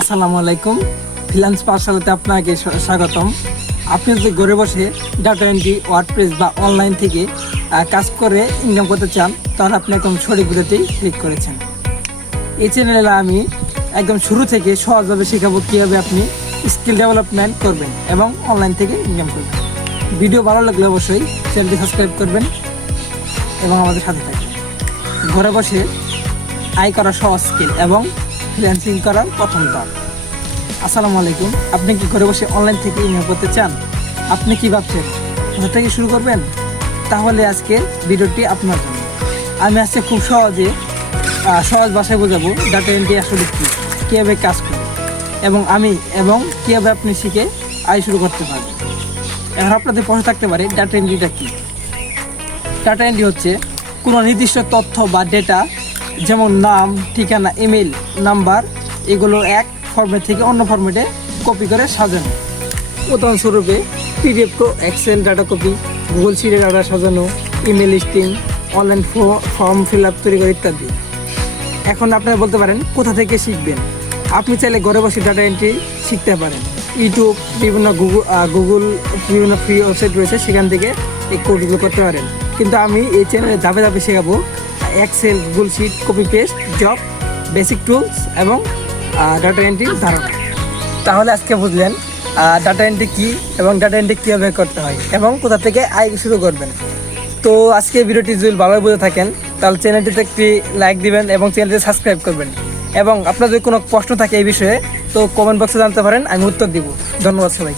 আসসালামু আলাইকুম। ফ্রিল্যান্স পাঠশালাতে আপনাকে স্বাগতম। আপনি যদি ঘরে বসে ডাটা এন্ট্রি, ওয়ার্ডপ্রেস বা অনলাইন থেকে কাজ করে ইনকাম করতে চান, তাহলে আপনি একদম সঠিক ভিডিওতেই ক্লিক করেছেন। এই চ্যানেলে আমি একদম শুরু থেকে সহজভাবে শেখাবো কীভাবে আপনি স্কিল ডেভেলপমেন্ট করবেন এবং অনলাইন থেকে ইনকাম করবেন। ভিডিও ভালো লাগলে অবশ্যই চ্যানেলটি সাবস্ক্রাইব করবেন এবং আমাদের সাথে থাকবেন। ঘরে বসে আয় করা সহজ স্কিল এবং ফ্রিল্যান্সিং করার প্রথম ধাপ। আসসালামু আলাইকুম। আপনি কি ঘরে বসে অনলাইন থেকে ইনকাম করতে চান? আপনি কি ভাবছেন কোথা থেকে শুরু করবেন? তাহলে আজকে ভিডিওটি আপনার জন্য। আমি আজকে খুব সহজ ভাষায় বোঝাবো ডাটা এন্ট্রি আসলে কী, কীভাবে কাজ করে এবং কীভাবে আপনি শিখে আয় শুরু করতে পারবেন। এখন আপনাদের প্রশ্ন থাকতে পারে, ডাটা এন্ট্রিটা কী? ডাটা এন্ট্রি হচ্ছে কোনো নির্দিষ্ট তথ্য বা ডেটা, যেমন নাম, ঠিকানা, ইমেল নাম্বার, এগুলো এক ফরম্যাট থেকে অন্য ফরম্যাটে কপি করে সাজানো। উদাহরণস্বরূপে PDF to Excel data copy, Google শিটে ডাটা সাজানো, email listing, online form fill up তৈরি করে ইত্যাদি। এখন আপনারা বলতে পারেন কোথা থেকে শিখবেন? আপনি চাইলে ঘরে বসে ডাটা এন্ট্রি শিখতে পারেন। ইউটিউব, গুগল বিভিন্ন ফ্রি ওয়েবসাইট রয়েছে, সেখান থেকে এই কোর্সগুলো করতে পারেন। কিন্তু আমি এই চ্যানেলে ধাপে ধাপে শেখাবো Excel, Google sheet, copy paste, job, basic tools এবং ডাটা এন্ট্রির ধারণা। তাহলে আজকে বুঝলেন ডাটা এন্ট্রি কী এবং ডাটা এন্ট্রি কীভাবে করতে হয় এবং কোথা থেকে আয় শুরু করবেন। তো আজকে ভিডিওটি যদি ভালো বুঝে থাকেন, তাহলে চ্যানেলটিতে একটি লাইক দিবেন এবং চ্যানেলটি সাবস্ক্রাইব করবেন। এবং আপনার যদি কোনো প্রশ্ন থাকে এই বিষয়ে, তো কমেন্ট বক্সে জানতে পারেন, আমি উত্তর দিব। ধন্যবাদ সবাই।